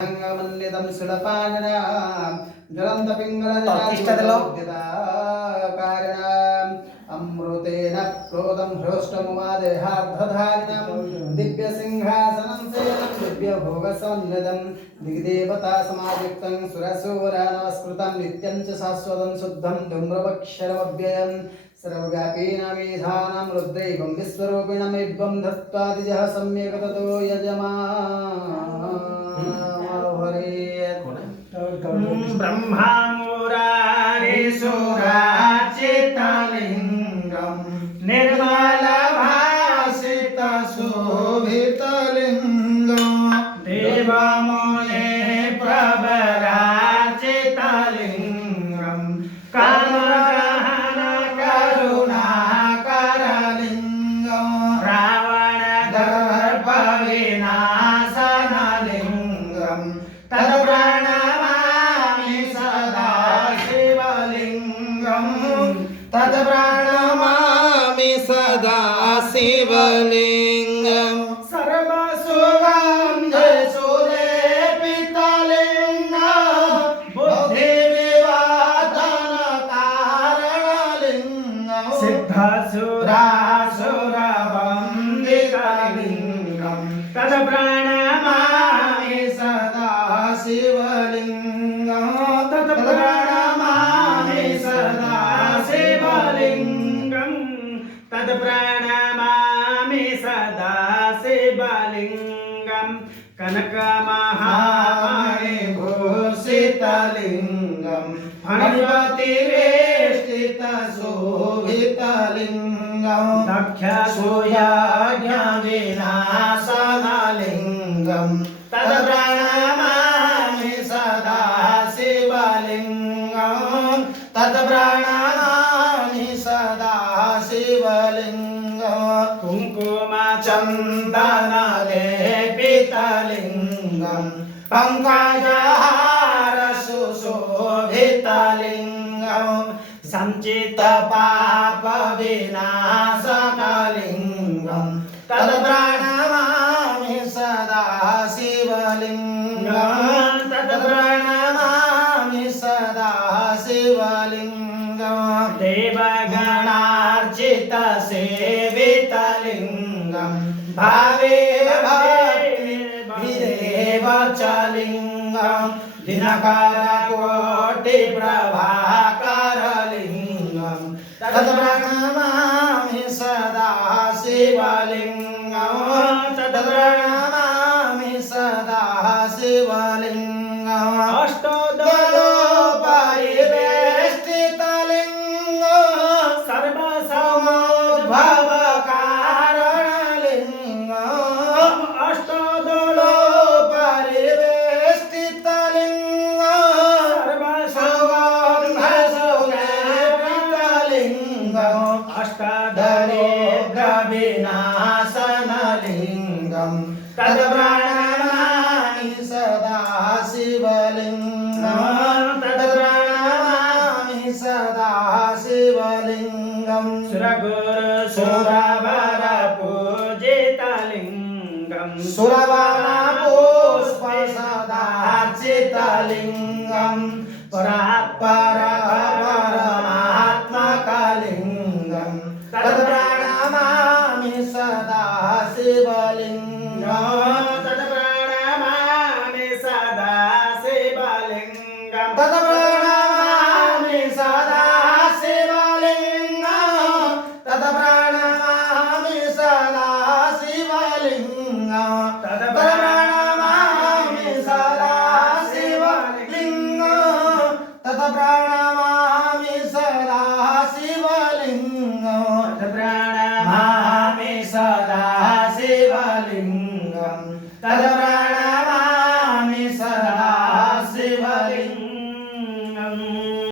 मन्यतं सुलपाननां ज्वलन्तपिङ्गलजटाकारिणाम् अमृतेन प्रोदं हृष्टमुमादेहार्धधारिणं दिव्यसिंहासनं सेनं दिव्यभोगसंनिधं दिग्देवतासमायुक्तं सुरसूरानमस्कृतं नित्यं च शाश्वतं शुद्धं धूम्रवक्षरमव्ययं सर्वव्यापीनमेधानं रुद्रैवं विश्वरूपिणमेवं धत्त्वादिजः सम्यक् ततो ब्रह्मा मुरारिसुराचितलिङ्गं निर्मलभासितशोभितलिङ्गं देवमुने प्रवराचितलिङ्गं कामदहनकरुणाकरलिङ्गं रावणदर्पविनाशनलिङ्गं तत्प्रणमामि सदा शिवलिङ्गं तत्प्रणमामि सदा शिवलिङ्गं सर्वसुगन्धसुलेपितलिङ्गं बुद्धिविवर्धनकारणलिङ्गं सिद्धसुरासुरवन्दितलिङ्गं तत्प्रणमामि सदा शिवलिङ्गं तत्प्रणमामि सदा शिवलिङ्गं तत्प्रणमामि सदा शिवलिङ्गं कनकमहामणिभूषितलिङ्गं फणिपतिवेष्टितशोभितलिङ्गं दक्षसूयाज्ञविनाशनलिङ्गं तत्प्रणमामि सदा शिवलिङ्गं तत्प्रणमामि सदा शिवलिङ्गं कुङ्कुमचन्दनलेपितलिङ्गं पङ्कजहारसुशोभितलिङ्गं सञ्चितपापविनाशकलिङ्गं तत्प्रणमामि सदा शिवलिङ्गं तत्प्रणमामि सदा शिवलिङ्गं देवगणार्चितसेवितलिङ्गं भावे भक्तिभिरेव च लिङ्गं दिनकरकोटिप्रभाकरलिङ्गं तत्प्रणमामि सदा शिवलिङ्गं तत्प्रणमामि सदा शिवलिङ्गं अष्टदलोपरिवेष्टितलिङ्गं सर्वसमोद्भवकारणलिङ्गं अष्टदलोपरिवेष्टितलिङ्गं सर्वसुगन्धसुलेपितलिङ्गं अष्टदरिद्रविनाशनलिङ्गं तत्प्रणमामि सदा शिवलिङ्गं तत्प्रणमामि सदा शिवलिङ्गं सुरगुरुसुरवरपूजितलिङ्गं सुरवरपुष्पसदार्चितलिङ्गं परात्परपरमात्मकलिङ्गं तत्प्रणमामि सदा शिवलिङ्गं तत्प्रणमामि सदा शिवलिङ्गं तत्प्रणमामि सदा शिवलिङ्गं तत्प्रणमामि सदा शिवलिङ्गं तत्प्रणमामि सदा शिवलिङ्गं तत्प्रणमामि सदा शिवलिङ्गं तत्प्रणमामि सदा शिवलिङ्गं तत्प्रणमामि